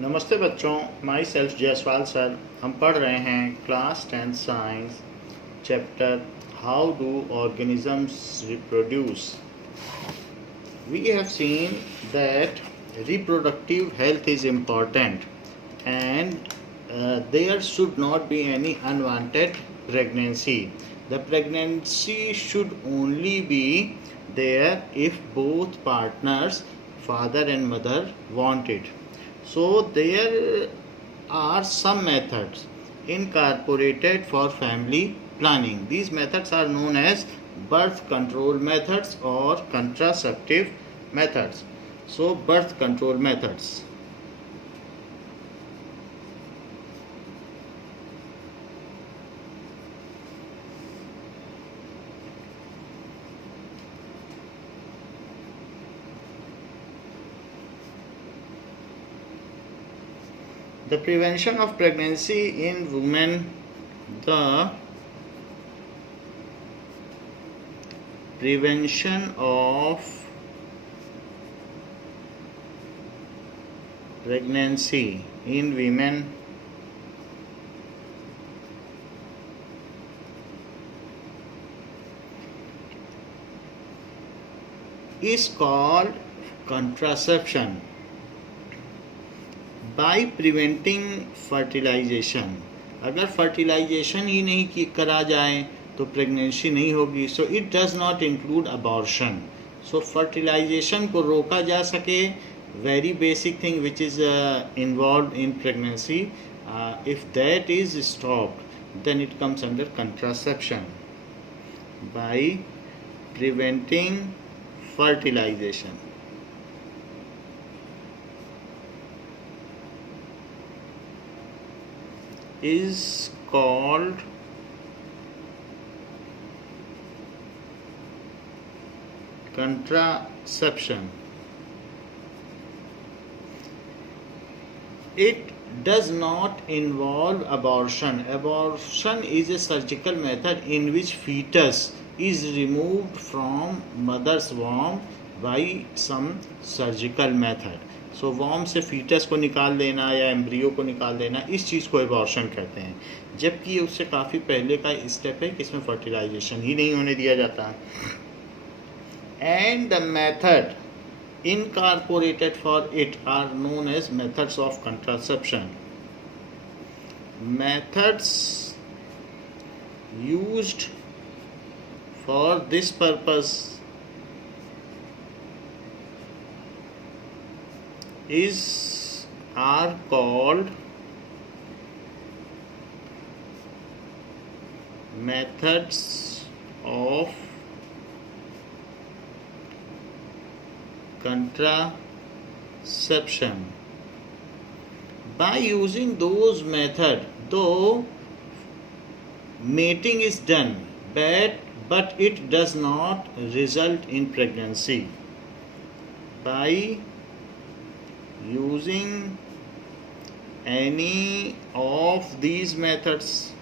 नमस्ते बच्चों, my self Jaiswal सर। हम पढ़ रहे हैं क्लास 10 science chapter how do organisms reproduce. We have seen that reproductive health is important and there should not be any unwanted pregnancy. The pregnancy should only be there if both partners, father and mother, want it. So there are some methods incorporated for family planning. These methods are known as birth control methods or contraceptive methods. So birth control methods. The prevention of pregnancy in women, the prevention of pregnancy in women is called contraception. By preventing fertilization, अगर fertilization ही नहीं करा जाए तो pregnancy नहीं होगी. So it does not include abortion. सो fertilization को रोका जा सके, very basic thing which is involve in pregnancy, if that is stopped then it comes under contraception. By preventing fertilization is called contraception. It does not involve abortion. Abortion is a surgical method in which fetus is removed from mother's womb by some surgical method. So वॉर्म से foetus को निकाल देना या एम्ब्रियो को निकाल देना, इस चीज़ को एबॉर्शन कहते हैं. जबकि ये उससे काफ़ी पहले का स्टेप है कि इसमें फर्टिलाइजेशन ही नहीं होने दिया जाता. And the method incorporated for it are known as methods of contraception. Methods used for this purpose are called methods of contraception. By using those methods, though mating is done, but it does not result in pregnancy. By using any of these methods,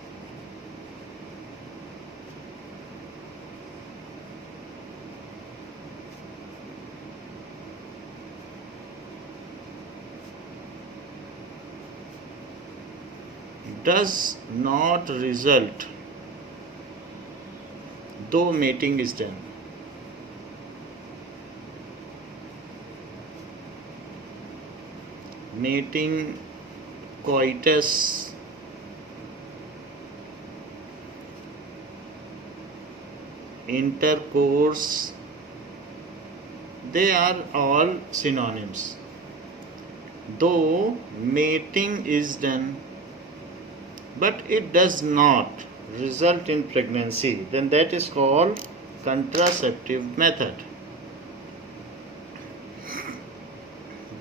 does not result though mating is done. Mating, coitus, intercourse, they are all synonyms. Though mating is done but it does not result in pregnancy, then that is called contraceptive method.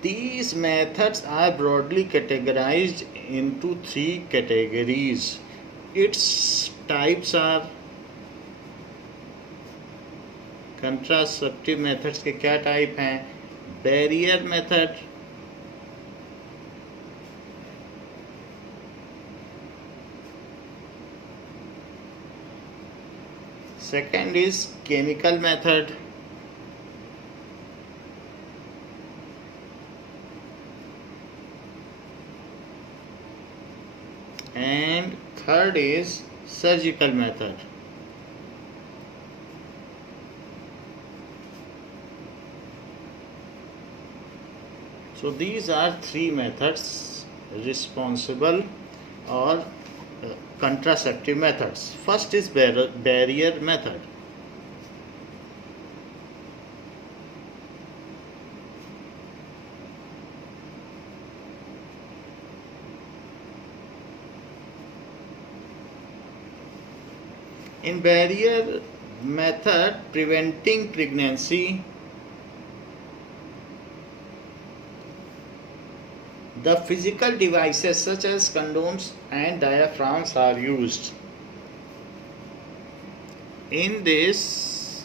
These methods are broadly categorized into 3 categories. Its types are, contraceptive methods के क्या टाइप हैं? Barrier method, second is chemical method, and third is surgical method. So these are three methods responsible or contraceptive methods. First is barrier method. In barrier method, preventing pregnancy, the physical devices such as condoms and diaphragms are used. In this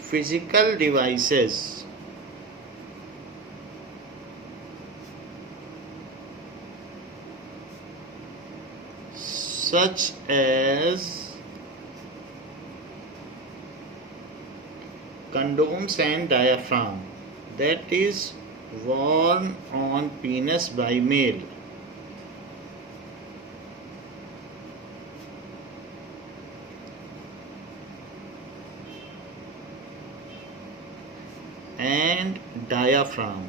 physical devices, such as condoms and diaphragm, that is worn on penis by male, and diaphragm,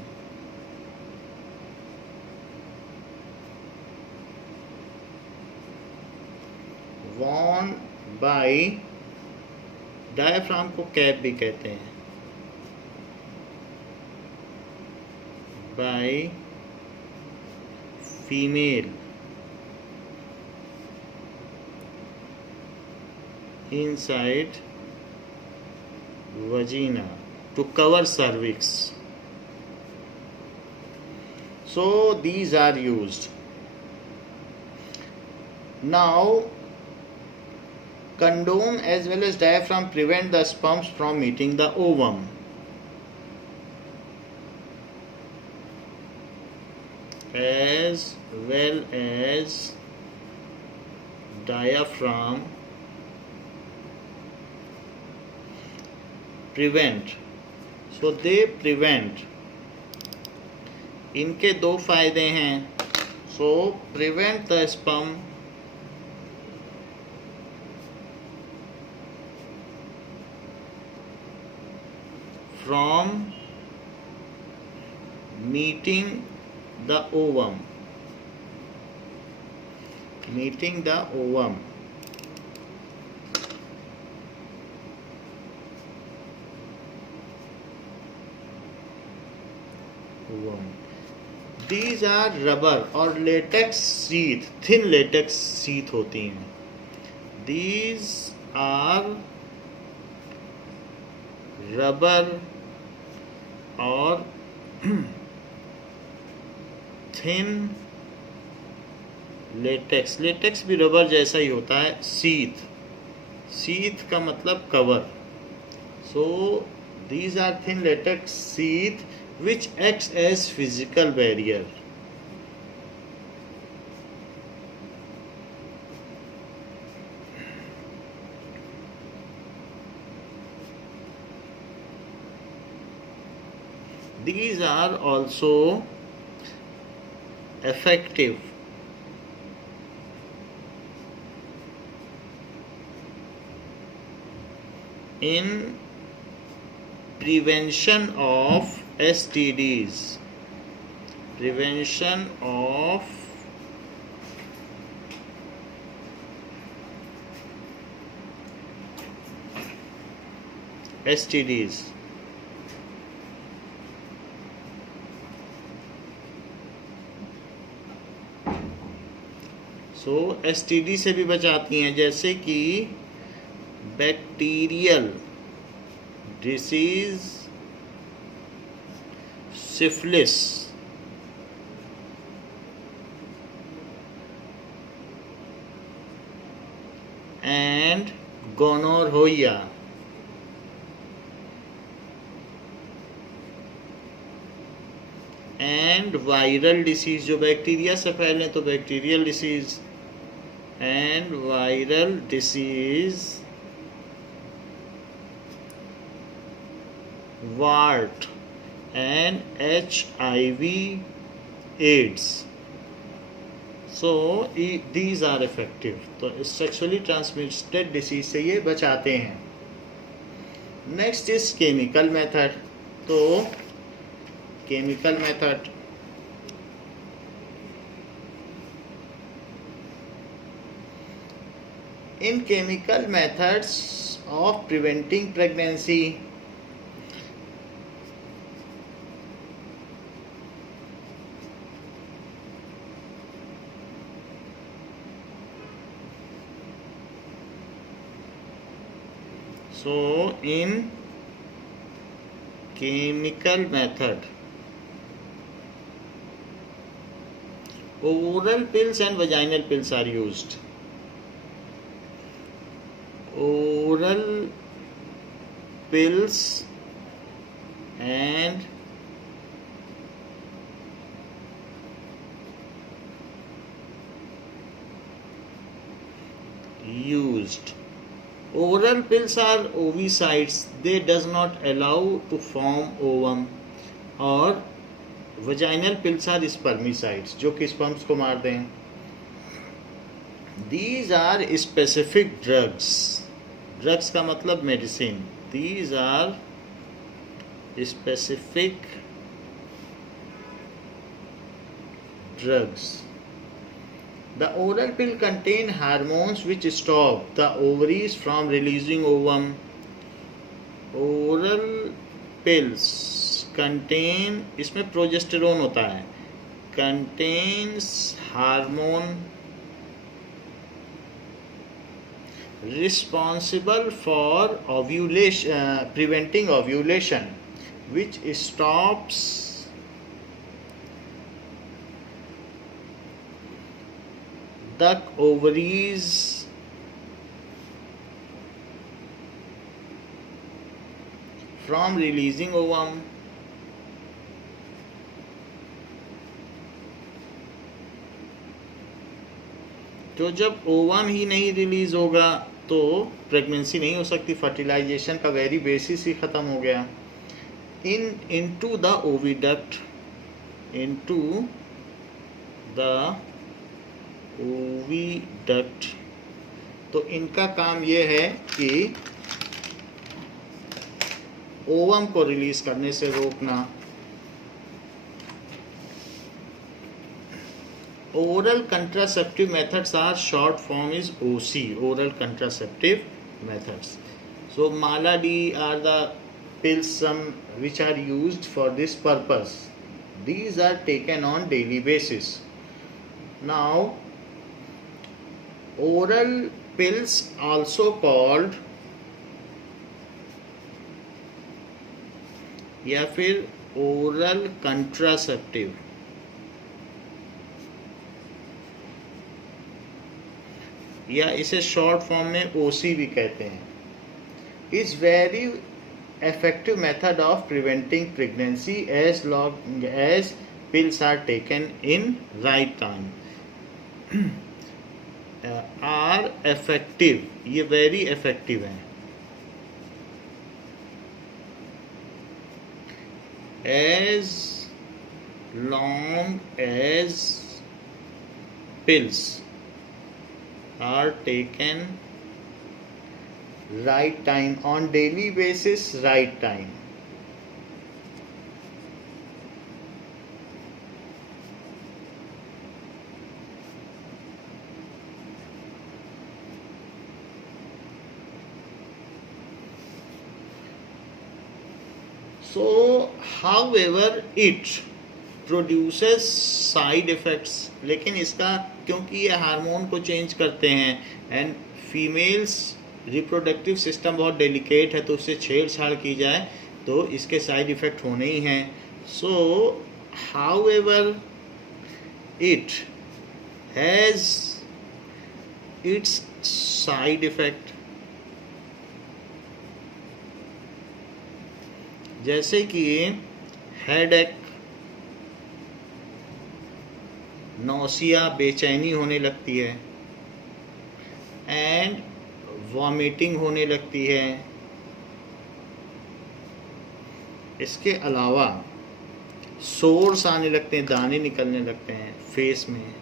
worn by, diaphragm को कैप भी कहते हैं, by female inside vagina to cover cervix. So these are used. Now condom as well as diaphragm prevent the sperms from meeting the ovum. As well as diaphragm prevent. So they prevent. इनके दो फायदे हैं. So prevent the sperm from meeting the ovum. Meeting the ovum. These are rubber or latex sheath, thin latex sheath होती हैं. These are rubber और thin latex. Latex भी rubber जैसा ही होता है. शीथ, शीथ का मतलब cover. So these are thin latex sheath which acts as physical barrier. These are also effective in prevention of STDs. Prevention of STDs. So STD से भी बचाती हैं, जैसे कि bacterial disease, syphilis, and gonorrhoea. And viral disease, जो bacteria से फैलें तो bacterial disease, and viral disease, wart and HIV AIDS. So these are effective. तो सेक्सुअली ट्रांसमिटेड डिसीज से ये बचाते हैं। Next is chemical method. तो chemical method, in chemical methods of preventing pregnancy, so in chemical method oral pills and vaginal pills are used. Oral pills and used. Oral pills are ovicides. They does not allow to form ovum. और vaginal pills are spermicides, जो कि स्पर्म्स को मार दें. These are specific drugs. Drugs का मतलब medicine. These are specific drugs. The oral pill contain hormones which stop the ovaries from releasing ovum. Oral pills contain, इसमें प्रोजेस्टेरोन होता है, contains hormone responsible for ovulation, preventing ovulation, which stops the ovaries from releasing ovum. तो जब ओवम ही नहीं रिलीज होगा तो pregnancy नहीं हो सकती. फर्टिलाइजेशन का वेरी बेसिस ही ख़त्म हो गया. Into the oviduct, into the oviduct. तो इनका काम ये है कि ओवम को रिलीज करने से रोकना. Oral contraceptive methods are, short form is OC, oral contraceptive methods. So Mala D are the pills which are used for this purpose. These are taken on daily basis. Now oral pills, also called या फिर oral contraceptive, या इसे short form में ओसी भी कहते हैं, is very effective method of preventing pregnancy as long as pills are taken in right time. are effective, ये very effective है. as long as pills are taken right time, on daily basis, right time. So however it produces side effects, लेकिन इसका क्योंकि ये हार्मोन को चेंज करते हैं and females reproductive system बहुत डेलिकेट है, तो उससे छेड़छाड़ की जाए तो इसके साइड इफ़ेक्ट होने ही हैं. सो however it has its side effect. जैसे कि हेडेक, नौसिया, बेचैनी होने लगती है, एंड वॉमिटिंग होने लगती है. इसके अलावा सोर्स आने लगते हैं, दाने निकलने लगते हैं फेस में.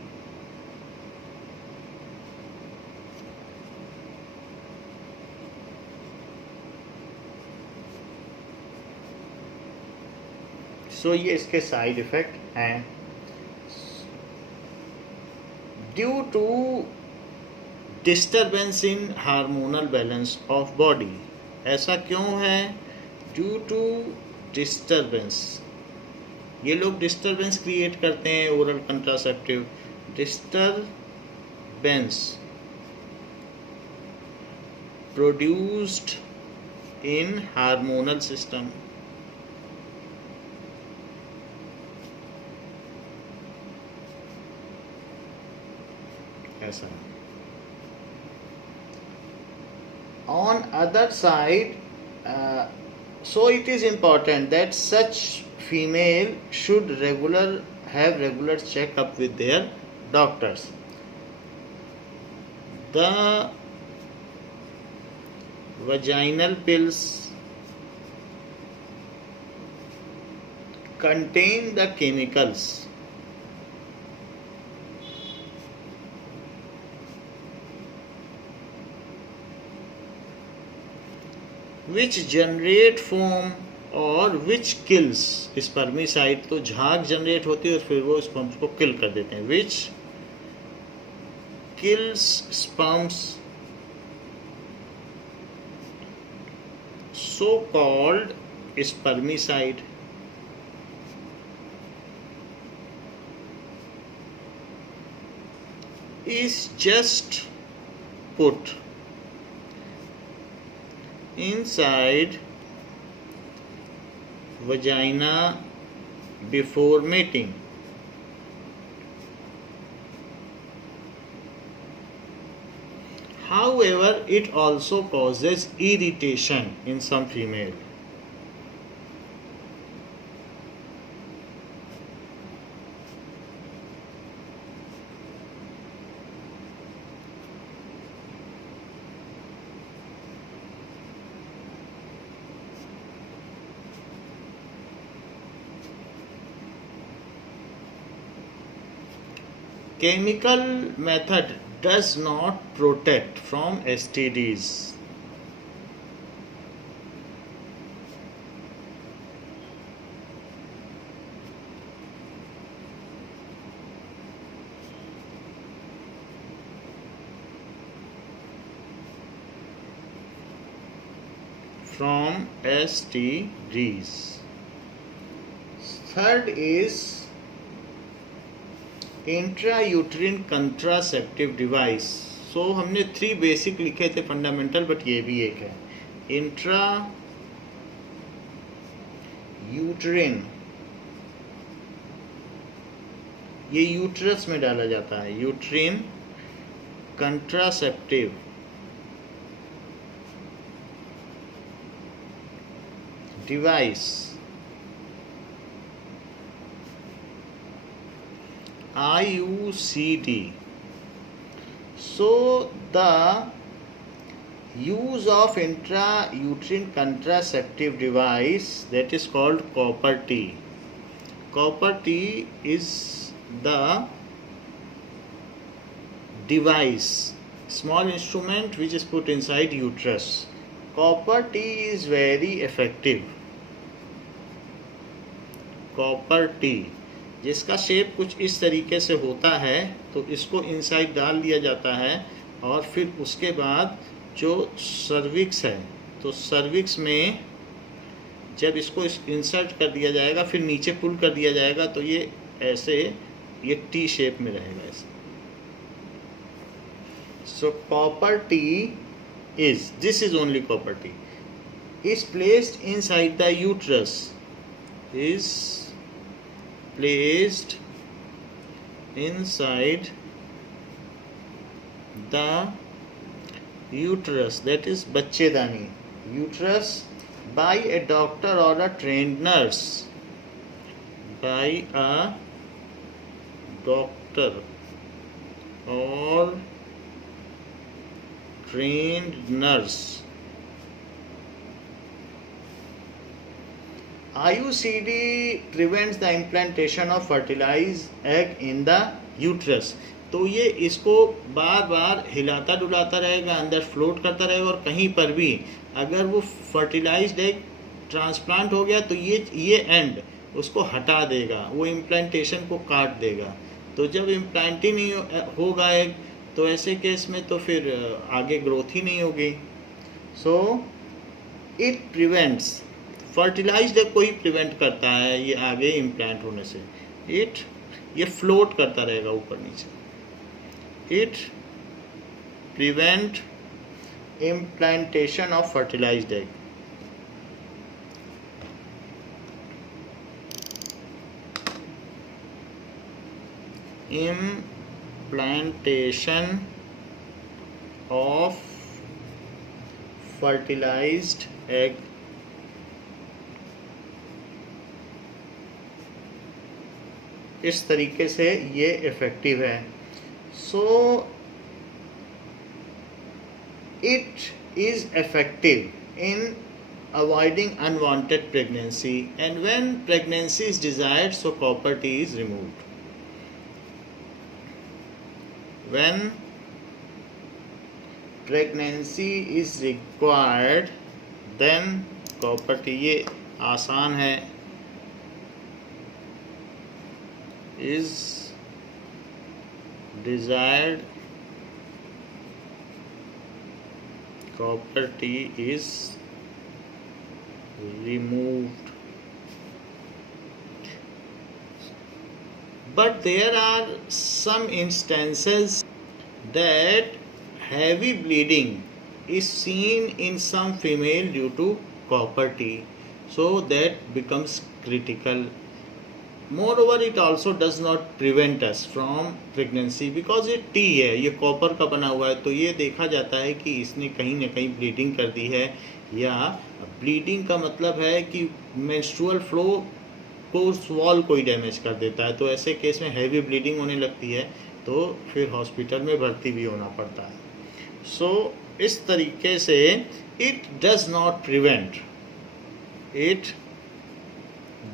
सो ये इसके साइड इफ़ेक्ट हैं. Due to disturbance in hormonal balance of body. ऐसा क्यों है? Due to disturbance. ये लोग डिस्टर्बेंस क्रिएट करते हैं. Oral contraceptive disturbance produced in hormonal system. ऐसा. On other side, so it is important that such female should have regular checkup with their doctors. The vaginal pills contain the chemicals which generate foam और which kills spermicide. तो झाग जनरेट होती है और फिर वो स्पर्म्स को किल कर देते हैं. which kills sperms, so called spermicide. is just put inside vagina before mating. However, it also causes irritation in some female. Chemical method does not protect from STDs. From STDs. Third is intrauterine contraceptive device. So हमने 3 बेसिक लिखे थे fundamental, but ये भी एक है. Intra uterine, ये यूट्रस में डाला जाता है. Uterine contraceptive device. IUCD. So the use of intrauterine contraceptive device, that is called copper T. Copper T is the device, small instrument which is put inside uterus. Copper T is very effective. Copper T जिसका शेप कुछ इस तरीके से होता है, तो इसको इनसाइड डाल दिया जाता है और फिर उसके बाद जो सर्विक्स है, तो सर्विक्स में जब इसको इंसर्ट कर दिया जाएगा, फिर नीचे पुल कर दिया जाएगा, तो ये ऐसे ये टी शेप में रहेगा ऐसे. सो copper T is, this is only copper T, is placed inside the uterus. Is placed inside the uterus, that is बच्चेदानी, uterus, by a doctor or a trained nurse. By a doctor or trained nurse. IUCD prevents the implantation of fertilized egg in the uterus. तो ये इसको बार बार हिलाता डुलाता रहेगा, अंदर फ्लोट करता रहेगा, और कहीं पर भी अगर वो फर्टिलाइज्ड एग ट्रांसप्लांट हो गया तो ये एंड उसको हटा देगा, वो इम्प्लांटेशन को काट देगा। तो जब इम्प्लांट ही नहीं होगा एग, तो ऐसे केस में तो फिर आगे ग्रोथ ही नहीं होगी। So it prevents, fertilized egg को ही प्रिवेंट करता है ये आगे इम्प्लांट होने से। ये फ्लोट करता रहेगा ऊपर नीचे। It prevent implantation of fertilized egg. Implantation of fertilized egg इस तरीके से ये इफेक्टिव है। So it is effective in avoiding unwanted pregnancy, and when pregnancy is desired, so copper T is removed. When pregnancy is required, then copper T, ये आसान है, is desired, copper T is removed. But there are some instances that heavy bleeding is seen in some female due to copper T, so that becomes critical. Moreover, it also does not prevent us from pregnancy because ये टी है, ये कॉपर का बना हुआ है, तो ये देखा जाता है कि इसने कहीं ना कहीं ब्लीडिंग कर दी है, या ब्लीडिंग का मतलब है कि मेंस्ट्रुअल फ्लो को वॉल कोई डैमेज कर देता है। तो ऐसे केस में हैवी ब्लीडिंग होने लगती है, तो फिर हॉस्पिटल में भर्ती भी होना पड़ता है। सो इस तरीके से it does not prevent, it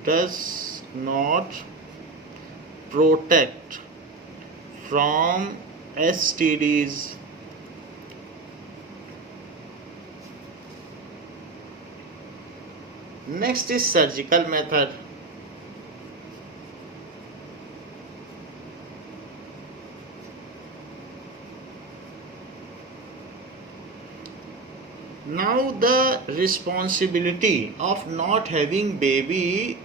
does not protect from STDs. Next is surgical method. Now the responsibility of not having baby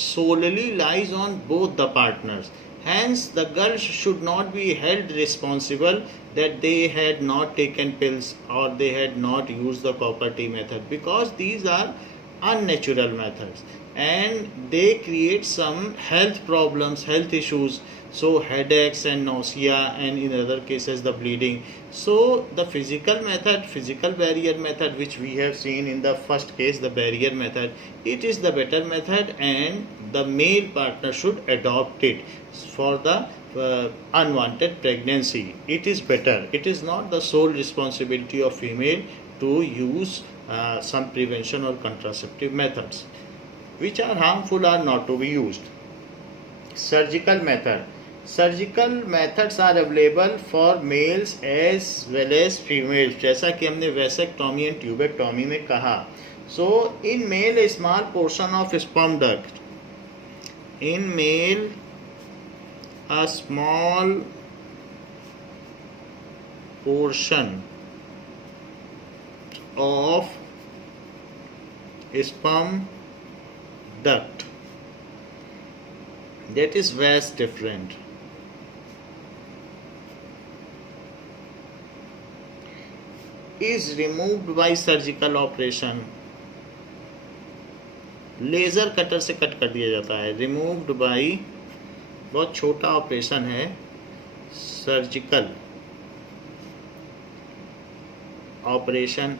solely lies on both the partners. Hence, the girls should not be held responsible that they had not taken pills or they had not used the copper T method, because these are unnatural methods and they create some health problems, health issues. So headaches and nausea, and in other cases the bleeding. So the physical method, physical barrier method, which we have seen in the first case, the barrier method, it is the better method and the male partner should adopt it for the unwanted pregnancy. It is better. It is not the sole responsibility of female to use some prevention or contraceptive methods which are harmful or not to be used. Surgical method. Surgical methods are available for males as well as females. जैसा कि हमने vasectomy and tubectomy में कहा. So in male, a small portion of sperm duct. In male, a small portion of sperm duct, that is vas different, is removed by surgical operation. Laser cutter से कट कर दिया जाता है. Removed by, बहुत छोटा ऑपरेशन है, surgical operation.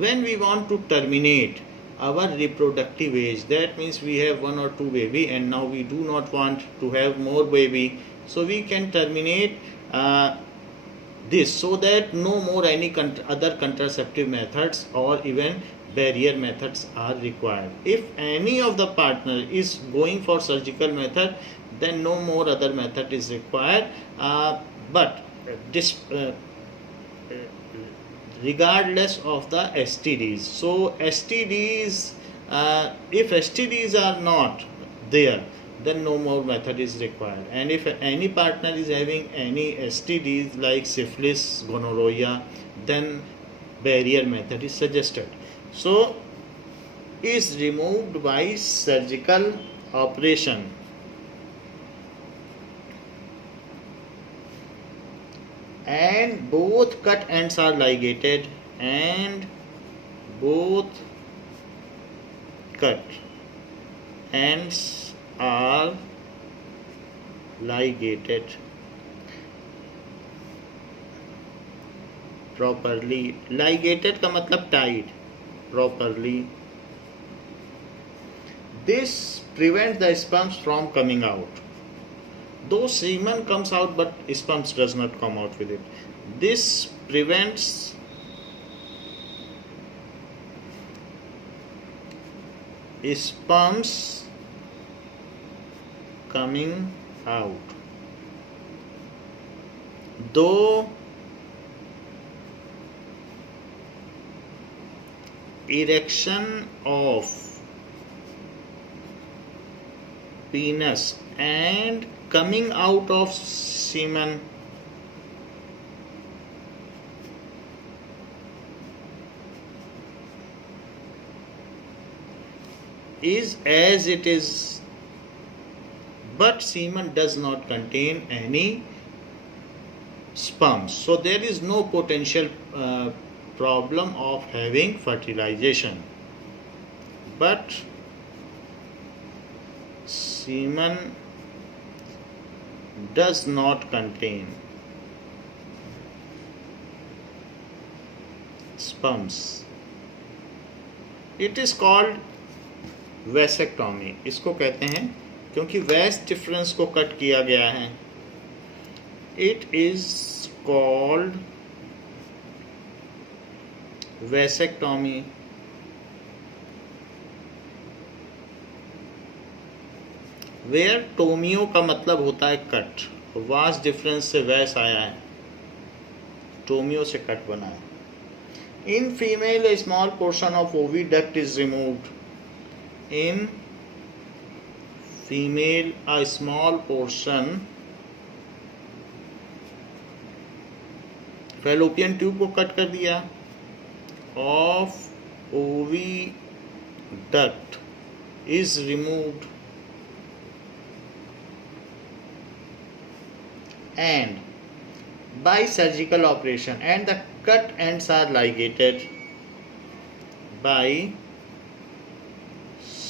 When we want to terminate our reproductive age, that means we have 1 or 2 baby and now we do not want to have more baby, so we can terminate this so that no more any other contraceptive methods or even barrier methods are required. If any of the partner is going for surgical method, then no more other method is required, but this regardless of the STDs. So STDs, if STDs are not there, then no more method is required. And if any partner is having any STDs like syphilis, gonorrhea, then barrier method is suggested. So is removed by surgical operation. And both cut ends are ligated, and both cut ends are ligated properly. Ligated का मतलब tied properly. This prevents the sperms from coming out. Though semen comes out, but sperms does not come out with it. This prevents sperms coming out. Though erection of penis and coming out of semen is as it is, but semen does not contain any sperms, so there is no potential problem of having fertilization. But semen does not contain sperms. It is called vasectomy. इसको कहते हैं क्योंकि वैस डिफरेंस को कट किया गया है. It is called vasectomy. वेयर टोमियो का मतलब होता है कट. वास डिफरेंस से वैस आया है, टोमियो से कट बना है. In female A small portion of oviduct is removed. In female, a small portion fallopian tube को कट कर दिया of oviduct is removed and by surgical operation, and the cut ends are ligated by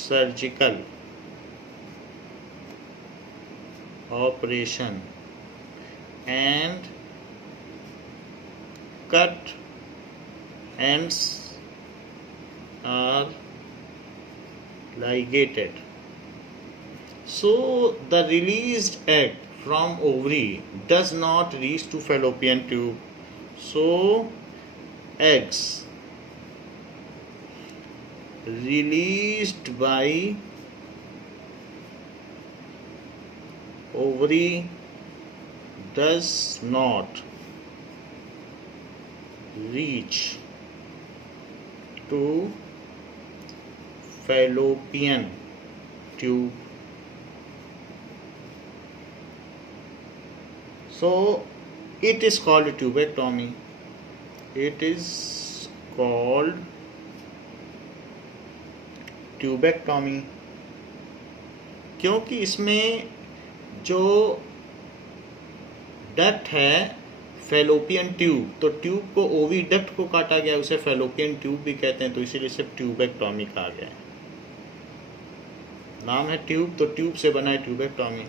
surgical operation, and cut ends are ligated. So the released egg from ovary does not reach to fallopian tube. So eggs released by ovary does not reach to fallopian tube. So it is called tubectomy. It is called tubectomy क्योंकि इसमें जो डक्ट है fallopian tube, तो ट्यूब को ओविडक्ट को काटा गया, उसे फेलोपियन ट्यूब भी कहते हैं, तो इसीलिए इसे ट्यूबेक्टॉमी कहा गया है. नाम है ट्यूब, तो ट्यूब से बना है ट्यूबेक्टॉमी.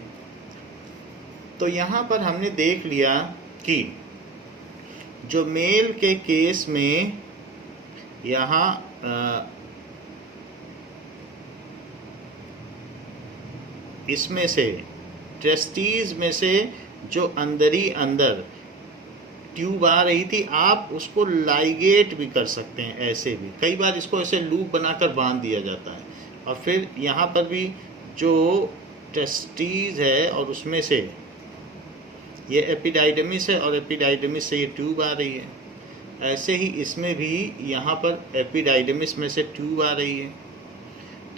तो यहाँ पर हमने देख लिया कि जो मेल के केस में यहाँ इसमें से टेस्टीज में से जो अंदर ही अंदर ट्यूब आ रही थी, आप उसको लाइगेट भी कर सकते हैं. ऐसे भी कई बार इसको ऐसे लूप बनाकर बांध दिया जाता है. और फिर यहाँ पर भी जो टेस्टीज है और उसमें से ये एपिडाइडमिस है और एपिडाइडमिस से ये ट्यूब आ रही है. ऐसे ही इसमें भी यहाँ पर एपिडाइडमिस में से ट्यूब आ रही है.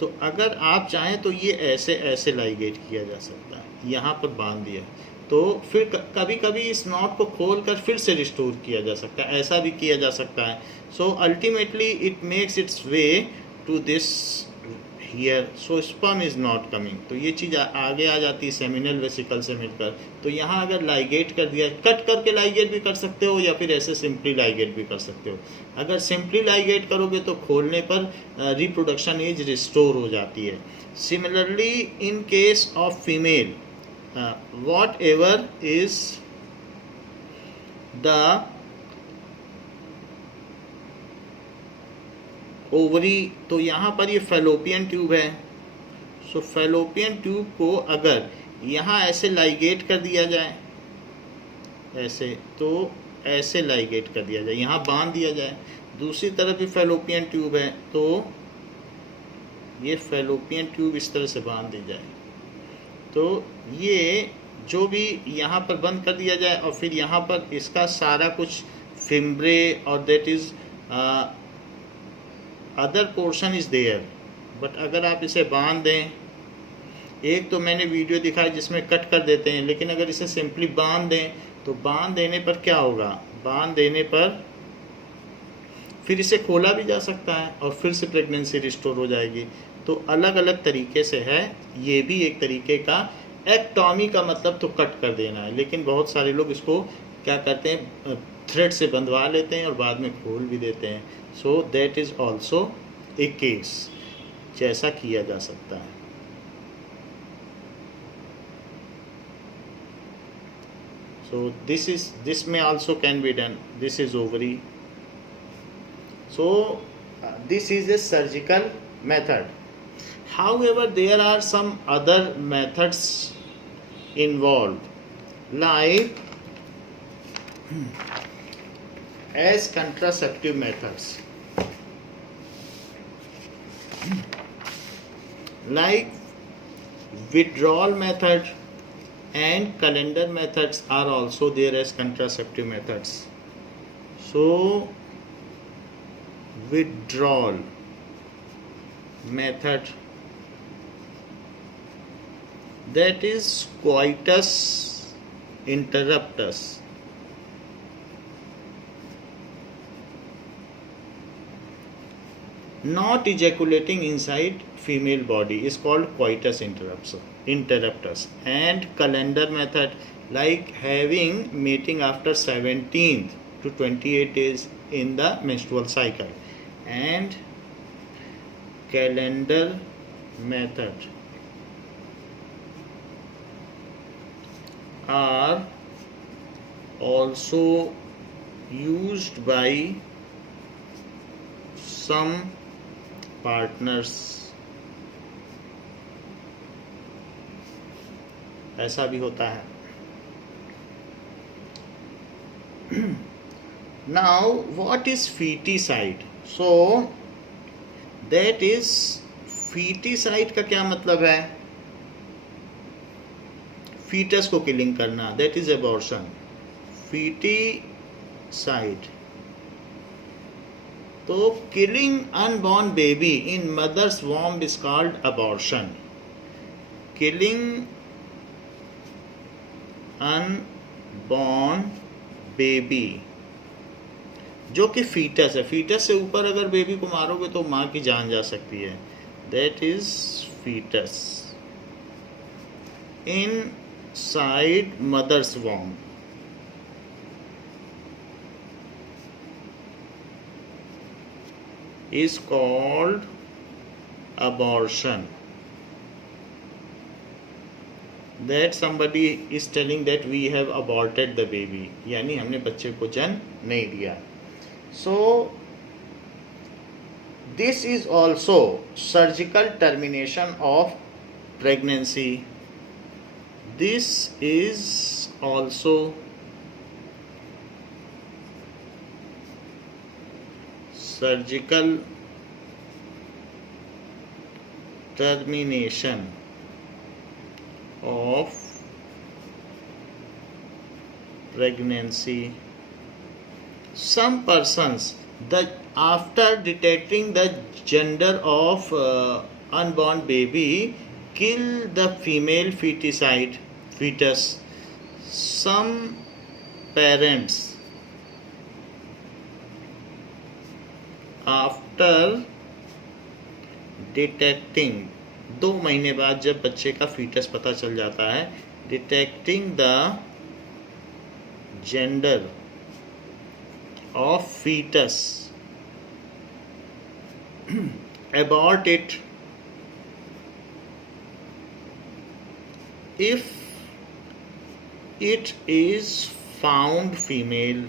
तो अगर आप चाहें तो ये ऐसे ऐसे लाइगेट किया जा सकता है, यहाँ पर बांध दिया, तो फिर कभी कभी इस नॉट को खोल कर फिर से रिस्टोर किया जा सकता है, ऐसा भी किया जा सकता है. So ultimately it makes its way to this here, so sperm is not coming. तो ये चीज़ आगे आ जाती है सेमिनल वेसिकल से मिलकर. तो यहाँ अगर लाइगेट कर दिया, कट करके लाइगेट भी कर सकते हो या फिर ऐसे सिंपली लाइगेट भी कर सकते हो. अगर सिंपली लाइगेट करोगे तो खोलने पर रिप्रोडक्शन एज रिस्टोर हो जाती है. Similarly in case of female, whatever is the ovary, तो यहाँ पर ये फैलोपियन ट्यूब है. सो फैलोपियन ट्यूब को अगर यहाँ ऐसे लाइगेट कर दिया जाए, ऐसे, तो ऐसे लाइगेट कर दिया जाए, यहाँ बांध दिया जाए. दूसरी तरफ भी फैलोपियन ट्यूब है, तो ये फैलोपियन ट्यूब इस तरह से बांध दी जाए. तो ये जो भी यहाँ पर बंद कर दिया जाए और फिर यहाँ पर इसका सारा कुछ फिम्ब्रे और that is other portion is there. But अगर आप इसे बांध दें, एक तो मैंने वीडियो दिखाई जिसमें कट कर देते हैं, लेकिन अगर इसे सिंपली बांध दें तो बांध देने पर क्या होगा, बांध देने पर फिर इसे खोला भी जा सकता है और फिर से प्रेगनेंसी रिस्टोर हो जाएगी. तो अलग अलग तरीके से है. ये भी एक तरीके का एक्टॉमी का मतलब तो कट कर देना है, लेकिन बहुत सारे लोग इसको क्या करते हैं, थ्रेड से बंधवा लेते हैं और बाद में खोल भी देते हैं. So that is also a case, जैसा किया जा सकता है. सो दिस में also can be done. This is ovary. So this is a surgical method. However, there are some other methods involved, like as contraceptive methods, like withdrawal method and calendar methods are also there as contraceptive methods. So withdrawal method, that is coitus interruptus. Not ejaculating inside female body is called coitus interruptus. And calendar method, like having mating after 17th to 28 days in the menstrual cycle. And calendar method are also used by some partners. ऐसा भी होता है. Now what is feticide? So that is, feticide का क्या मतलब है, फीटस को killing करना, दैट इज एबॉर्शन. फीटिसाइड, तो killing unborn baby in mother's womb is called abortion. Killing unborn baby जो कि फीटस है, फीटस से ऊपर अगर बेबी को मारोगे तो माँ की जान जा सकती है, that is foetus inside mother's womb. is called abortion. That somebody is telling that we have aborted the baby, यानी हमने बच्चे को जन्म नहीं दिया. So this is also surgical termination of pregnancy. This is also surgical termination of pregnancy. Some persons, after detecting the gender of unborn baby kill the female fetus. Some parents, after detecting, 2 महीने बाद जब बच्चे का फीटस पता चल जाता है, detecting the gender of foetus, abort it if it is found female.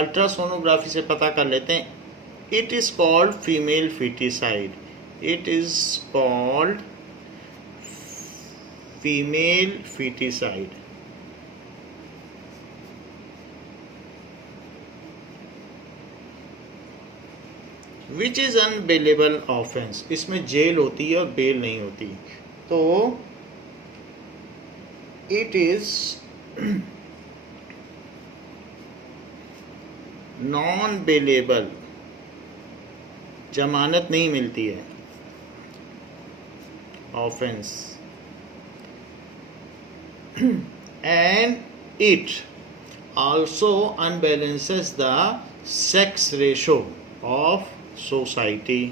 Ultrasonography से पता कर लेते हैं. It is called female feticide. It is called female feticide. Which is unbailable offense. इसमें जेल होती है और बेल नहीं होती. तो it is नॉन बेलेबल, जमानत नहीं मिलती है, offence. And it also unbalances the sex ratio of society.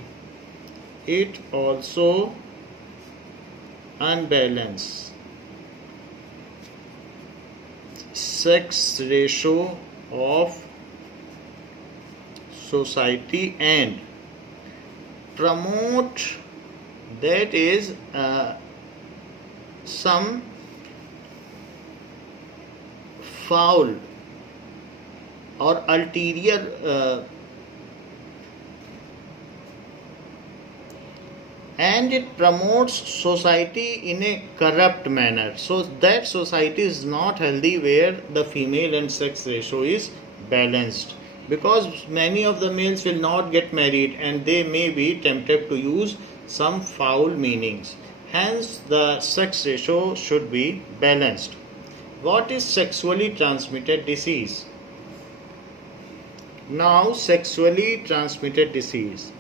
It also unbalance sex ratio of society and promote, that is some foul or ulterior and it promotes society in a corrupt manner, so that society is not healthy where the female and sex ratio is balanced, because many of the males will not get married and they may be tempted to use some foul meanings. Hence the sex ratio should be balanced. What is sexually transmitted disease? Now, sexually transmitted disease.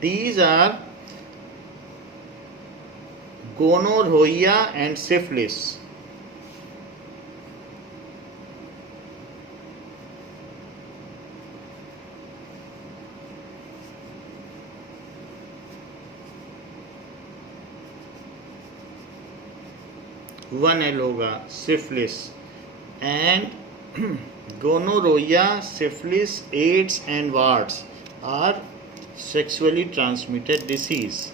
These are gonorrhea and syphilis. One L होगा, syphilis. And gonorrhea, syphilis, AIDS and warts are sexually transmitted disease.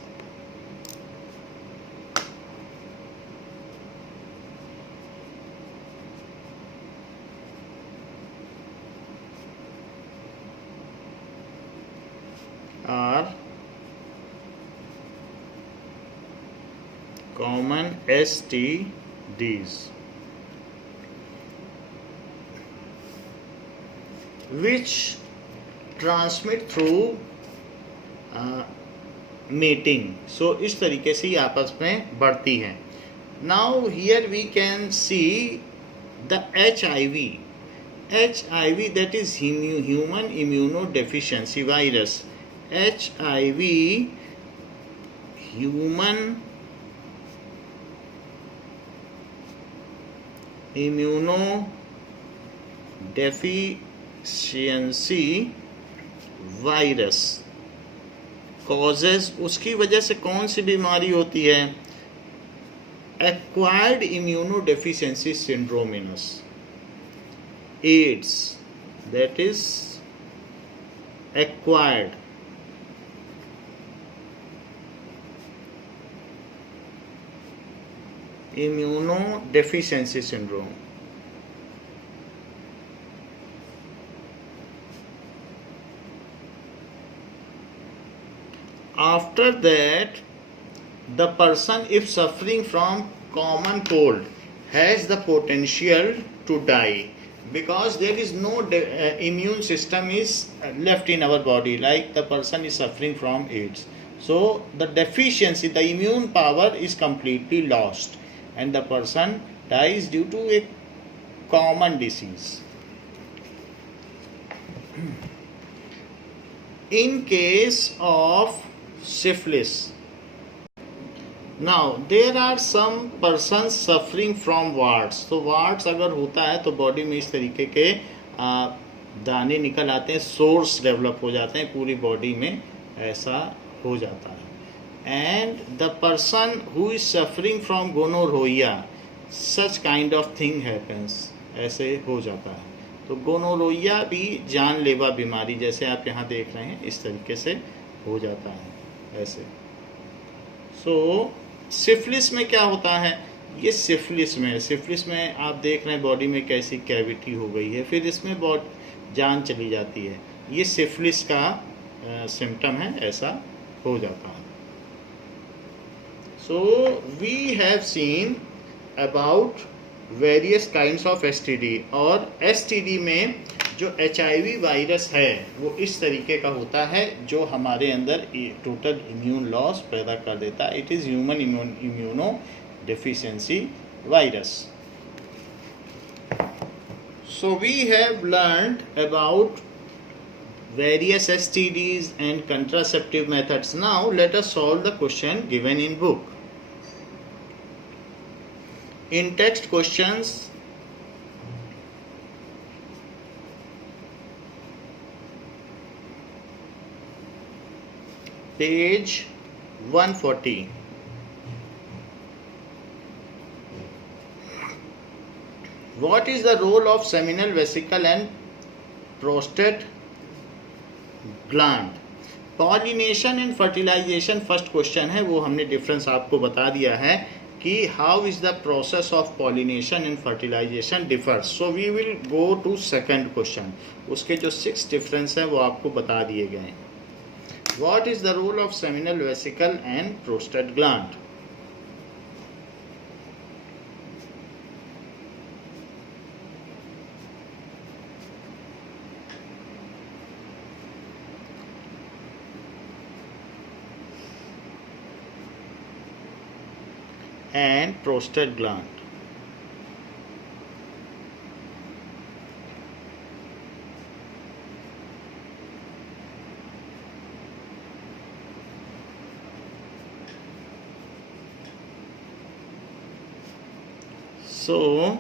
Are common STDs which transmit through mating. So इस तरीके से आपस में बढ़ती हैं. Now here we can see the HIV, that is human immunodeficiency virus. HIV, human immunodeficiency virus causes, उसकी वजह से कौन सी बीमारी होती है? Acquired immunodeficiency syndrome. AIDS, that is acquired immunodeficiency syndrome. After that, the person, if suffering from common cold, has the potential to die. because there is no immune system is left in our body, like the person is suffering from AIDS. So the deficiency, the immune power is completely lost, and the person dies due to a common disease. In case of syphilis, now there are some persons suffering from warts. तो warts अगर होता है तो बॉडी में इस तरीके के दाने निकल आते हैं, सोर्स डेवलप हो जाते हैं पूरी बॉडी में, ऐसा हो जाता है. And the person who is suffering from gonorrhoea, such kind of thing happens, ऐसे हो जाता है. तो गोनोरोइया भी जानलेवा बीमारी, जैसे आप यहाँ देख रहे हैं, इस तरीके से हो जाता है ऐसे. सो सिफिलिस में क्या होता है, ये सिफिलिस में आप देख रहे हैं बॉडी में कैसी कैविटी हो गई है, फिर इसमें जान चली जाती है. ये सिफिलिस का सिम्टम है, ऐसा हो जाता है. So we have seen about various kinds of STD. और एसटीडी में जो एचआईवी वायरस है वो इस तरीके का होता है, जो हमारे अंदर टोटल इम्यून लॉस पैदा कर देता है. It is human immunodeficiency virus. So we have learned about various STDs and contraceptive methods. Now let us solve the question given in book. In text questions, page 140. What is the role of seminal vesicle and prostate gland? Pollination and fertilization first question है, वो हमने difference आपको बता दिया है कि how is the process of pollination and fertilization differs. So we will go to second question. उसके जो 6 डिफरेंस हैं वो आपको बता दिए गए हैं. What is the role of seminal vesicle and prostate gland? and prostate gland. So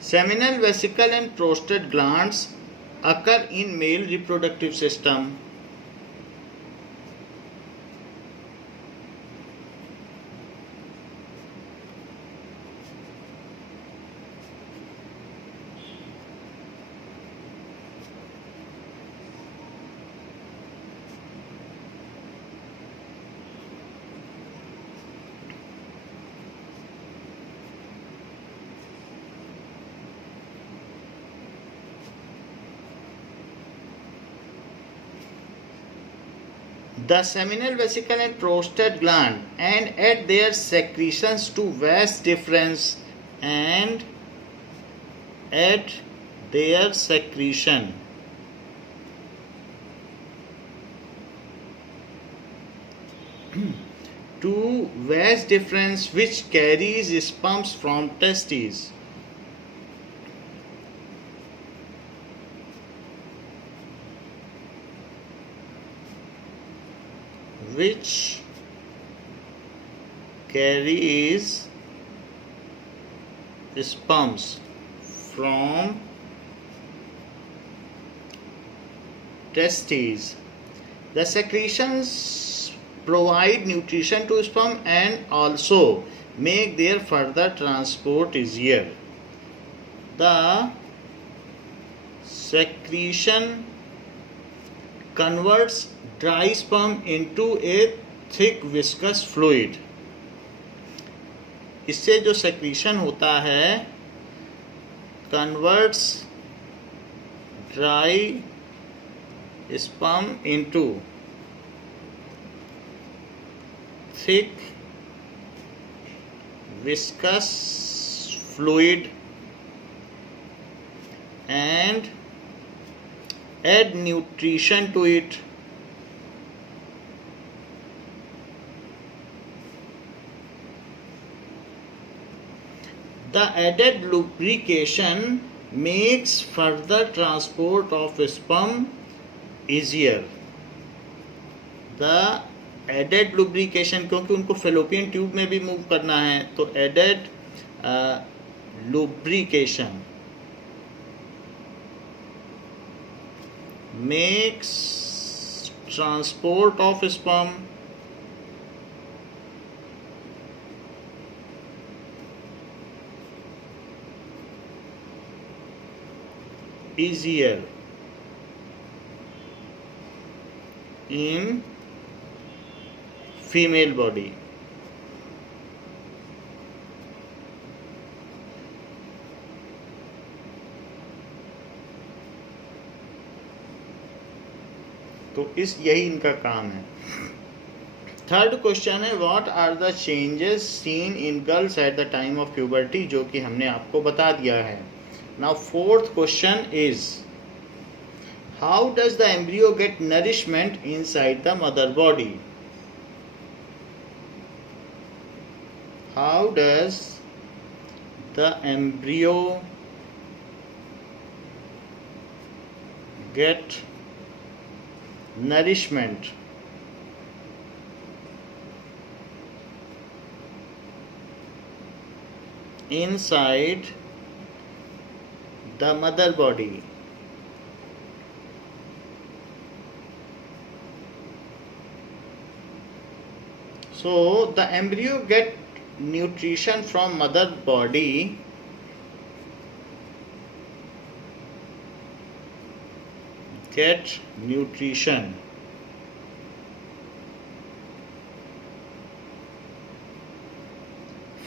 seminal vesicle and prostate glands occur in male reproductive system. The seminal vesicle and prostate gland and at their secretions to vast difference and at their secretion to vast difference which carries sperms from testes. Which carries sperms from testes. The secretions provide nutrition to sperm and also make their further transport easier. The secretion converts dry sperm into a thick viscous fluid. इससे जो सेक्रीशन होता है converts dry sperm into thick viscous fluid and add nutrition to it. The added lubrication makes further transport of sperm easier. The added lubrication, क्योंकि उनको fallopian tube में भी मूव करना है, तो added lubrication makes transport of sperm easier in female body. तो यही इनका काम है. थर्ड क्वेश्चन है, what are the changes seen in girls at the time of puberty, जो कि हमने आपको बता दिया है. Now fourth question is, how does the embryo get nourishment inside the mother body. How does the embryo get nourishment inside the mother body. So the embryo get nutrition from mother body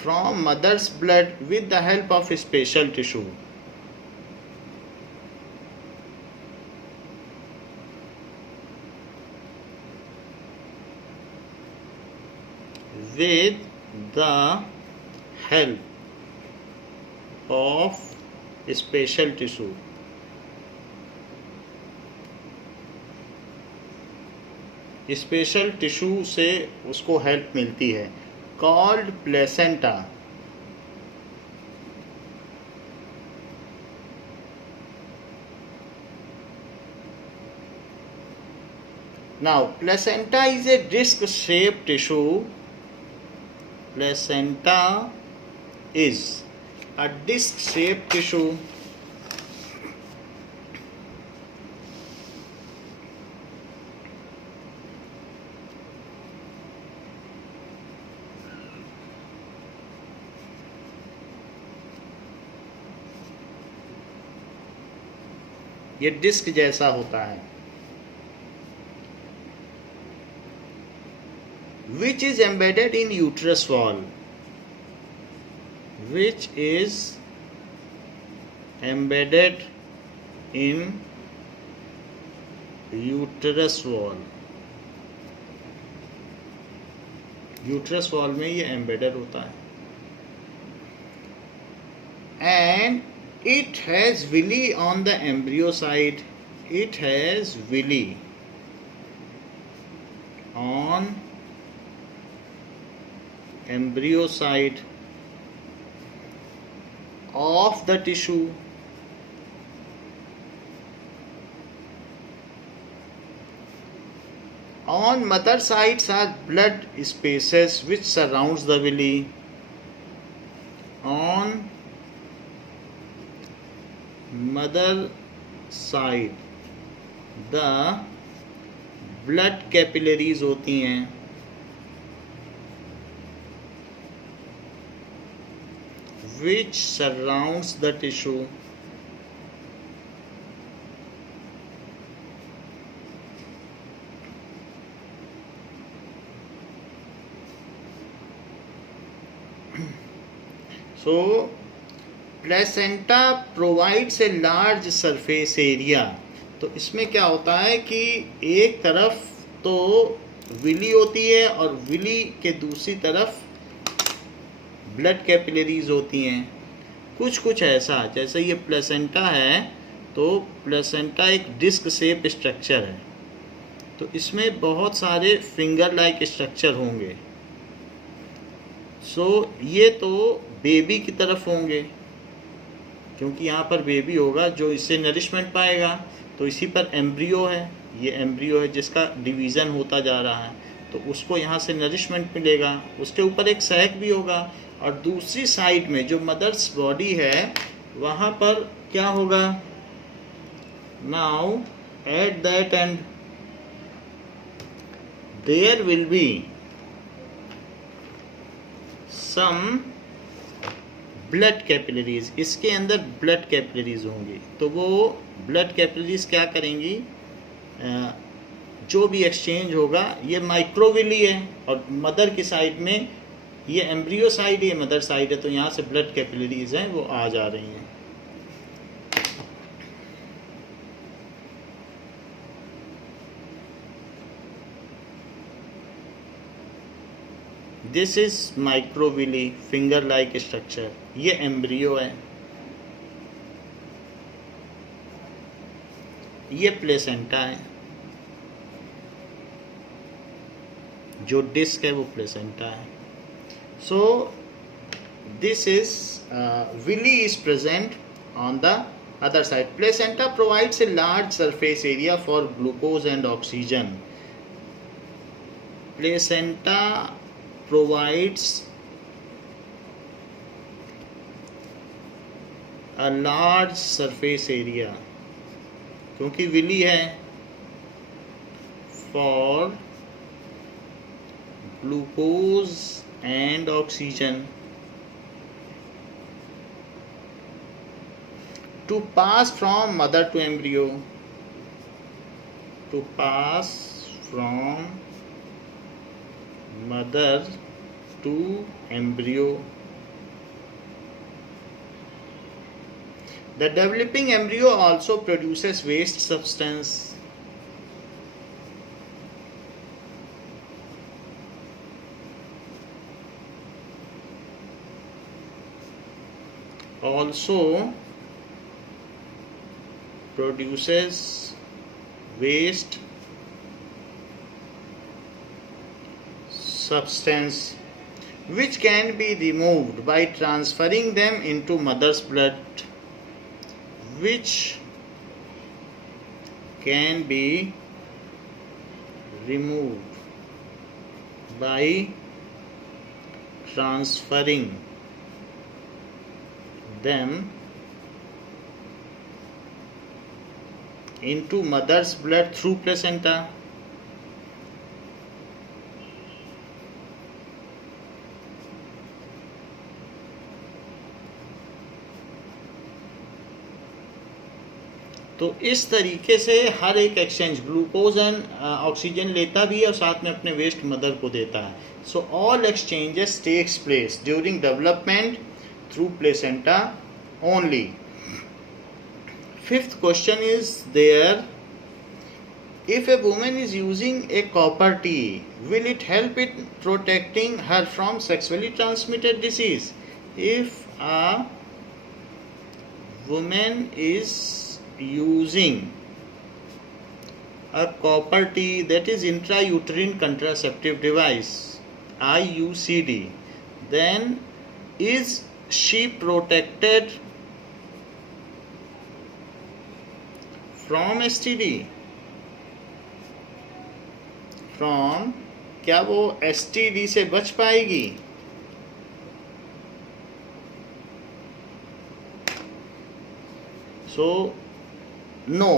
from mother's blood with the help of special tissue. With the help of special tissue. Special tissue से उसको help मिलती है, called placenta. Now placenta is a disc shape tissue. Placenta is a disc shape tissue ये disc जैसा होता है. Which is embedded in uterus wall. Which is embedded in uterus wall. Uterus wall में ये embedded होता है. And it has villi on the embryo side. It has villi on embryo side of the tissue. On mother sides are blood spaces which surrounds the villi. On mother side the blood capillaries होती हैं, which surrounds the tissue. So placenta provides a large surface area. तो इसमें क्या होता है कि एक तरफ तो विली होती है और विली के दूसरी तरफ ब्लड कैपिलरीज होती हैं, कुछ कुछ ऐसा। जैसे ये प्लेसेंटा है, तो प्लेसेंटा एक डिस्क शेप स्ट्रक्चर है, तो इसमें बहुत सारे फिंगर लाइक स्ट्रक्चर होंगे। सो ये तो बेबी की तरफ होंगे, क्योंकि यहाँ पर बेबी होगा जो इससे नरिशमेंट पाएगा। तो इसी पर एम्ब्रियो है, ये एम्ब्रियो है जिसका डिवीज़न होता जा रहा है, तो उसको यहाँ से नरिशमेंट मिलेगा। उसके ऊपर एक सैक भी होगा, और दूसरी साइड में जो मदर्स बॉडी है वहाँ पर क्या होगा? Now at that end there will be some blood capillaries. इसके अंदर ब्लड कैपिलरीज होंगी, तो वो ब्लड कैपिलरीज क्या करेंगी? जो भी एक्सचेंज होगा, ये माइक्रोविली है, और मदर की साइड में ये एम्ब्रियो साइड, ये मदर साइड है, तो यहाँ से ब्लड कैपिलरीज हैं वो आ जा रही हैं। This is microvilli finger like structure. ये एम्ब्रियो है, ये प्लेसेंटा है, जो डिस्क है वो प्लेसेंटा है। So this is villi is present on the other side. Placenta provides a large surface area for glucose and oxygen. Placenta provides a large surface area, क्योंकि विली है, for glucose and oxygen to pass from mother to embryo, to pass from mother to embryo. The developing embryo also produces waste substance. Also produces waste substance which can be removed by transferring them into mother's blood, which can be removed by transferring them into mother's blood through placenta. तो इस तरीके से हर एक exchange glucose and oxygen लेता भी है और साथ में अपने वेस्ट मदर को देता है. So all exchanges takes place during development through placenta only. Fifth question is there, if a woman is using a copper T, will it help in protecting her from sexually transmitted disease? If a woman is using a copper T, that is intrauterine contraceptive device, IUCD, then is she protected from STD? From, क्या वो STD से बच पाएगी? So no,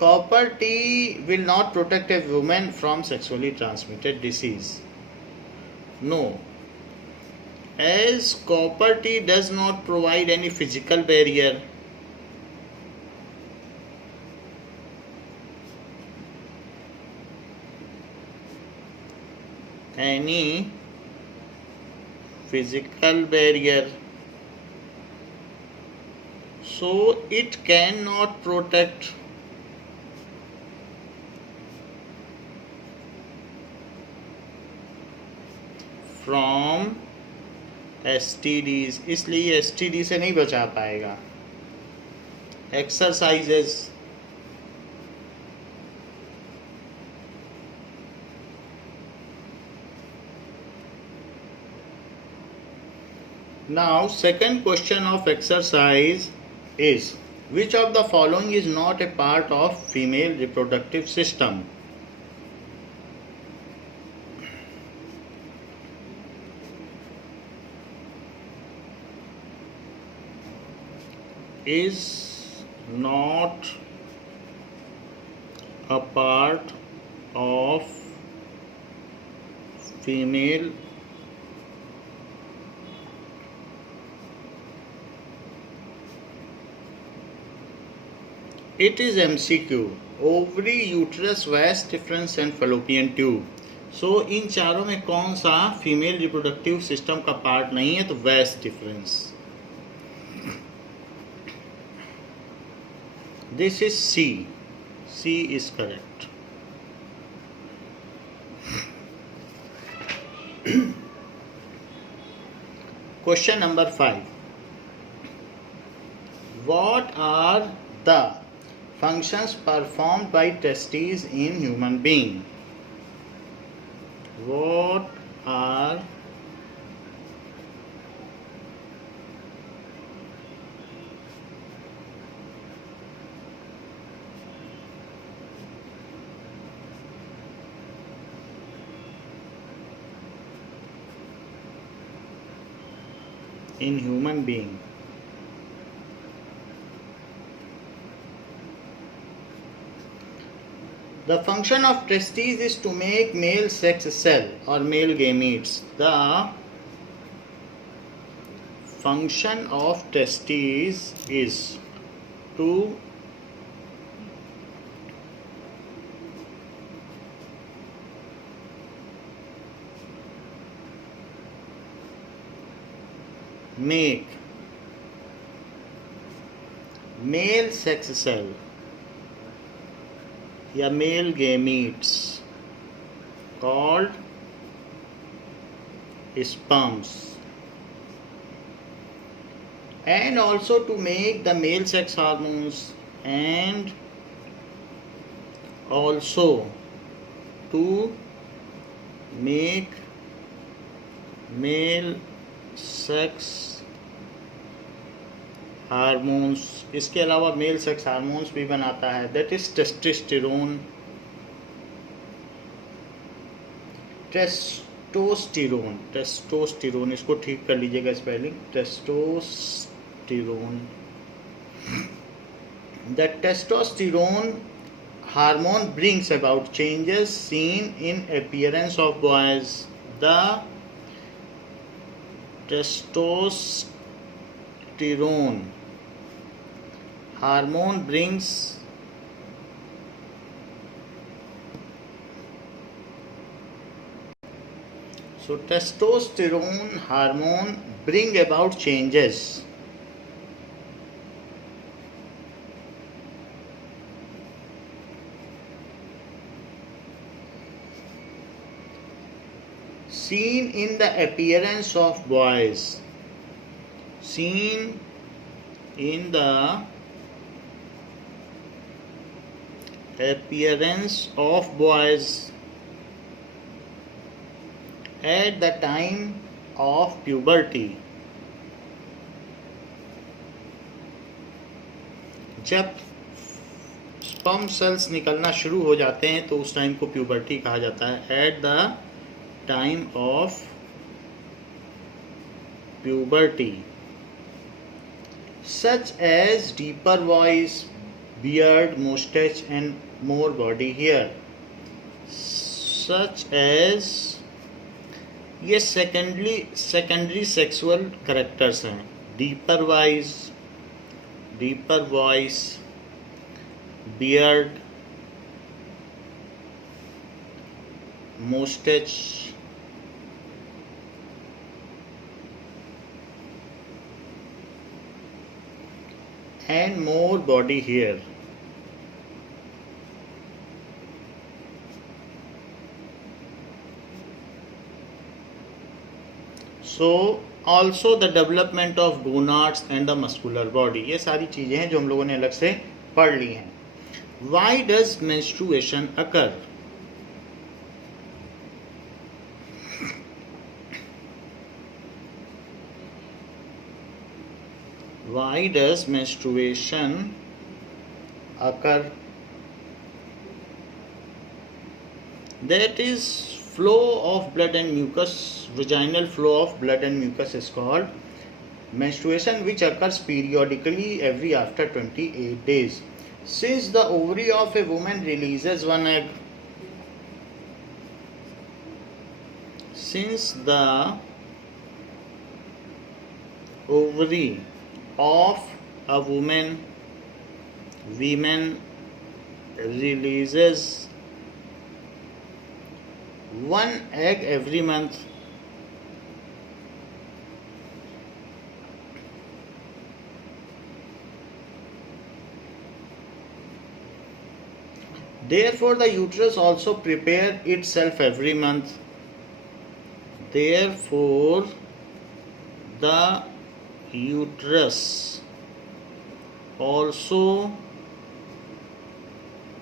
copper T will not protect a woman from sexually transmitted disease. No, as copper T does not provide any physical barrier. Any physical barrier, so it cannot protect from STDs, इसलिए STD से नहीं बचा पाएगा. Exercises. Now, second question of exercise is, which of the following is not a part of female reproductive system? Is not a part of female It is MCQ. Ovary, uterus, vas deferens and fallopian tube. So इन चारों में कौन सा female reproductive system का पार्ट नहीं है? तो vas deferens. This is C. C is correct. Question number 5. What are the functions performed by testes in human being? What are in human being? The function of testes is to make male sex cell or male gametes. The function of testes is to make male sex cell या male gametes called sperms, and also to make the male sex hormones, and also to make male sex hormones. इसके अलावा male sex hormones भी बनाता है, that is testosterone. Testosterone इसको ठीक कर लीजिएगा spelling. Testosterone. The testosterone hormone brings about changes seen in appearance of boys. The testosterone hormone brings testosterone hormone bring about changes seen in the appearance of boys. Seen in the appearance of boys at the time of puberty. जब sperm cells निकलना शुरू हो जाते हैं तो उस टाइम को प्यूबर्टी कहा जाता है. Eight the time of puberty. such as deeper voice, beard, mustache and more body hair. Such as ये secondary sexual characters हैं. deeper voice, beard, mustache and more body hair. So also the development of gonads and the muscular body. ये सारी चीज़ें हैं जो हम लोगों ने अलग से पढ़ ली हैं। Why does menstruation occur? Why does menstruation occur? That is flow of blood and mucus. Vaginal flow of blood and mucus is called menstruation, which occurs periodically every after 28 days. Since the ovary of a woman releases one egg, since the ovary of a woman releases one egg every month, therefore the uterus also prepares itself every month. Therefore the uterus also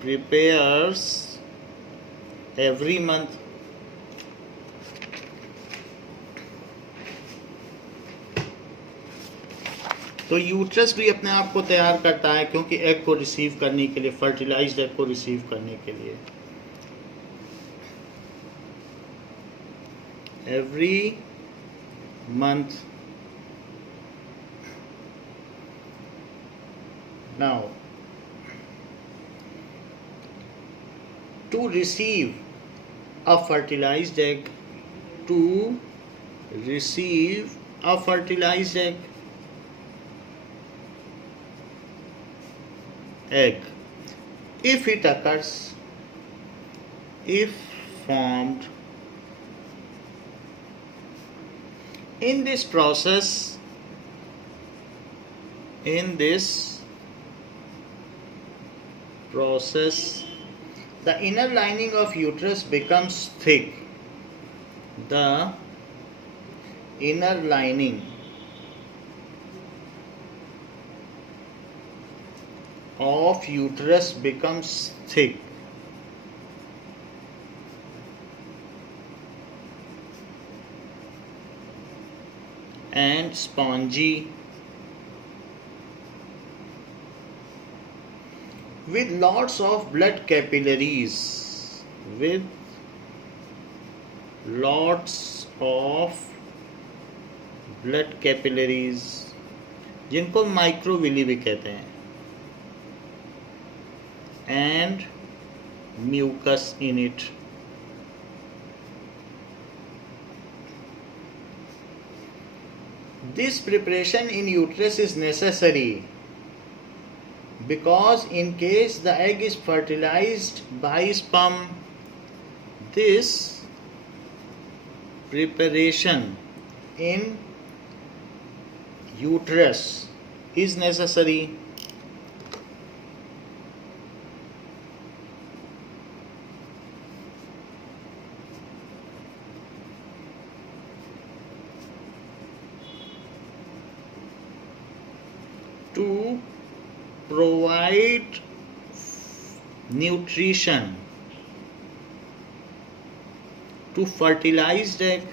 prepares every month. तो यूट्रस भी अपने आप को तैयार करता है क्योंकि एग को रिसीव करने के लिए, फर्टिलाइज्ड एग को रिसीव करने के लिए। Every month. Now, to receive a fertilized egg, if it occurs, if formed, in this process, the inner lining of uterus becomes thick. The inner lining of uterus becomes thick. And spongy, with lots of blood capillaries, जिनको माइक्रोविली भी कहते हैं, and mucus in it. This preparation in uterus is necessary because in case the egg is fertilized by sperm, this preparation in uterus is necessary. To provide nutrition to fertilized egg.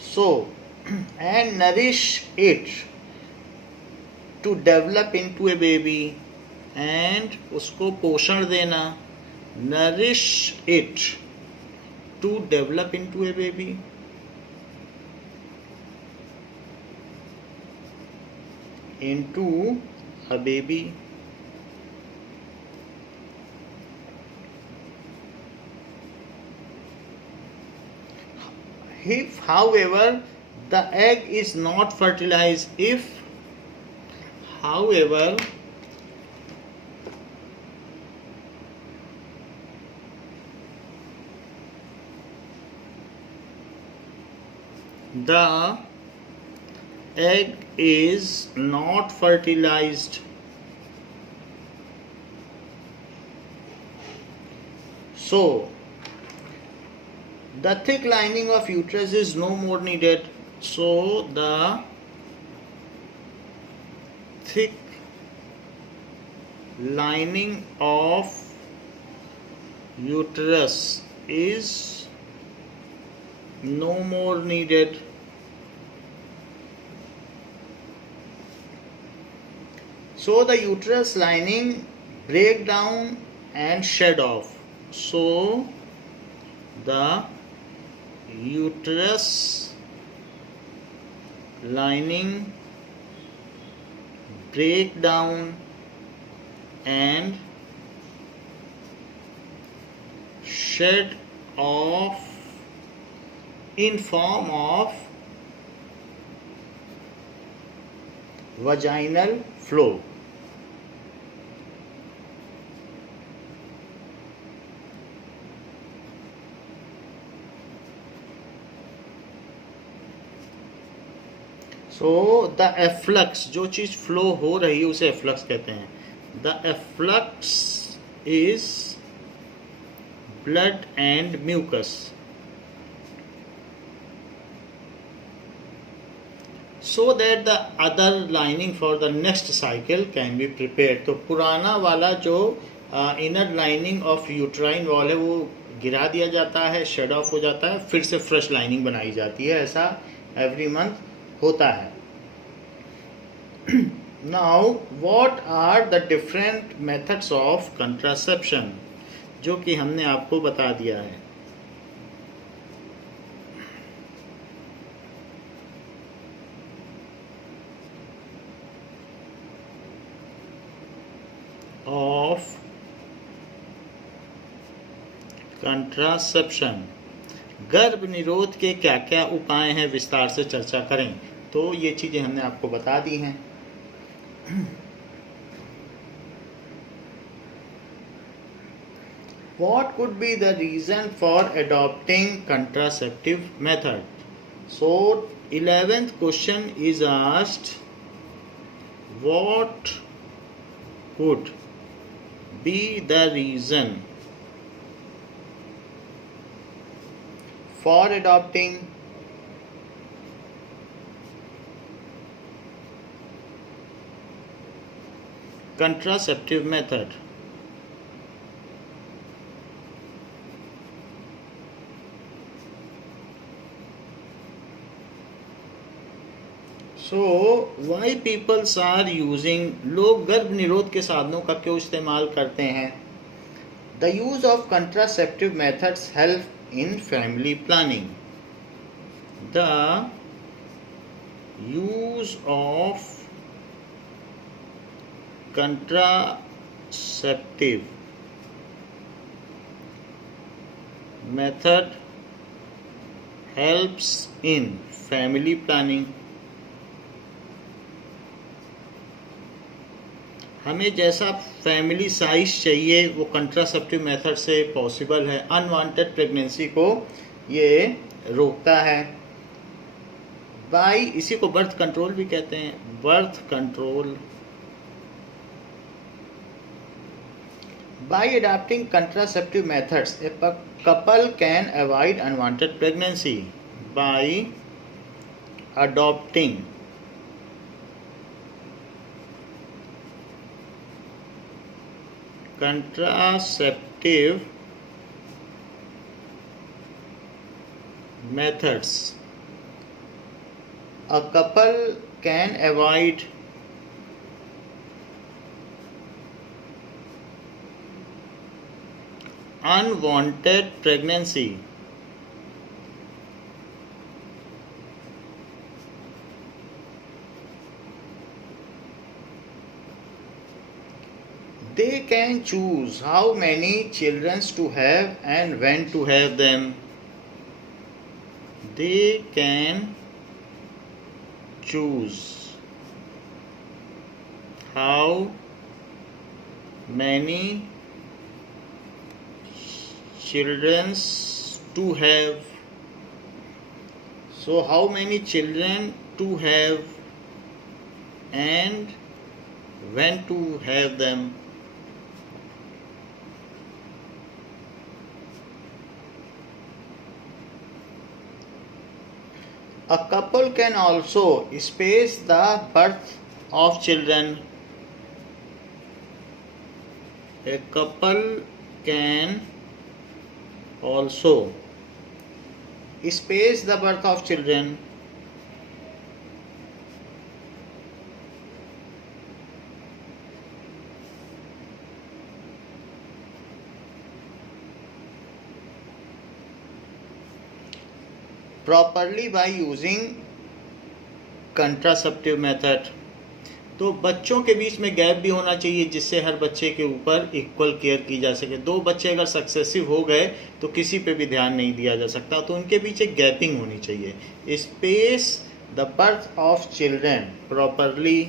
So, and nourish it to develop into a baby, and उसको पोषण देना, nourish it to develop into a baby. Into a baby. If, however, the egg is not fertilized, the egg is not fertilized, So the thick lining of uterus is no more needed. So the thick lining of uterus is no more needed. So the uterus lining break down and shed off. So the uterus lining break down and shed off in form of vaginal flow. So the efflux, जो चीज़ फ्लो हो रही है उसे efflux कहते हैं. The efflux is blood and mucus. So that the other lining for the next cycle can be prepared. तो पुराना वाला जो inner lining of uterine wall है वो गिरा दिया जाता है, शेड ऑफ हो जाता है, फिर से फ्रेश लाइनिंग बनाई जाती है. ऐसा एवरी मंथ होता है. Now what are the different methods of contraception, जो कि हमने आपको बता दिया है. ऑफ कंट्रासेप्शन, गर्भ निरोध के क्या क्या उपाय हैं, विस्तार से चर्चा करें. तो ये चीज़ें हमने आपको बता दी हैं. What could be the reason for adopting contraceptive method? So 11th question is asked, what could be the reason for adopting contraceptive method? So why people are using, लोग गर्भ निरोध के साधनों का क्यों इस्तेमाल करते हैं? The use of contraceptive methods help in family planning. The use of contraceptive method helps in family planning. हमें जैसा फैमिली साइज चाहिए वो कंट्रासेप्टिव मेथड से पॉसिबल है. अनवांटेड प्रेगनेंसी को ये रोकता है. बाय, इसी को बर्थ कंट्रोल भी कहते हैं. Birth control. By adopting contraceptive methods, a couple can avoid unwanted pregnancy. By adopting contraceptive methods, a couple can avoid unwanted pregnancy. They can choose how many children to have and when to have them. They can choose how many children to have. So how many children to have and when to have them. A couple can also space the birth of children. A couple can also space the birth of children. Properly by using contraceptive method. तो बच्चों के बीच में गैप भी होना चाहिए जिससे हर बच्चे के ऊपर इक्वल केयर की जा सके। दो बच्चे अगर सक्सेसिव हो गए तो किसी पे भी ध्यान नहीं दिया जा सकता, तो उनके बीच एक गैपिंग होनी चाहिए। Space the birth of children properly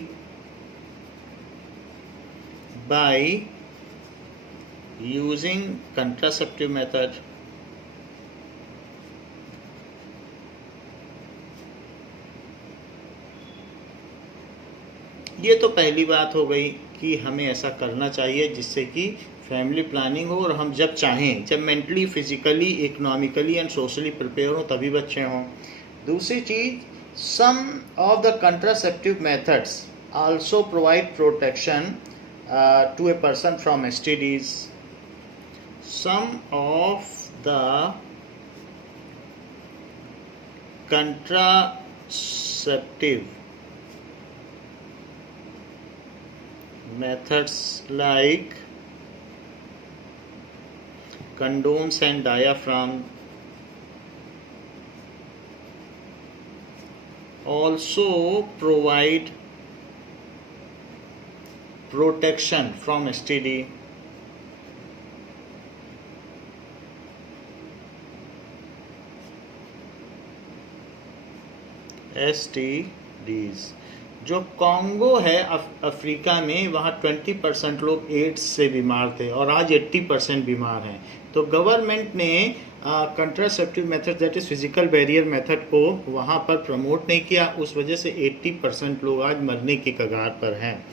by using contraceptive method. ये तो पहली बात हो गई कि हमें ऐसा करना चाहिए जिससे कि फैमिली प्लानिंग हो और हम जब चाहें, जब mentally, physically, economically and socially prepare हो तभी बच्चे हों। दूसरी चीज़, some of the contraceptive methods also provide protection to a person from STDs. Some of the contraceptive methods like condoms and diaphragm also provide protection from STD. STDs जो कॉन्गो है अफ्रीका में, वहाँ 20% लोग एड्स से बीमार थे और आज 80% बीमार हैं। तो गवर्नमेंट ने contraceptive method that is physical barrier method को वहाँ पर प्रमोट नहीं किया, उस वजह से 80% लोग आज मरने की कगार पर हैं।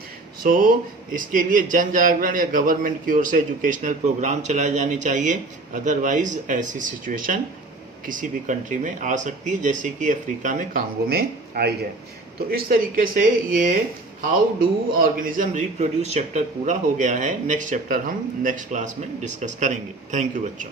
सो इसके लिए जन जागरण या गवर्नमेंट की ओर से एजुकेशनल प्रोग्राम चलाए जाने चाहिए, अदरवाइज़ ऐसी सिचुएशन किसी भी कंट्री में आ सकती है जैसे कि अफ्रीका में कांगो में आई है। तो इस तरीके से ये how do organism reproduce chapter पूरा हो गया है। नेक्स्ट चैप्टर हम नेक्स्ट क्लास में डिस्कस करेंगे। थैंक यू बच्चों।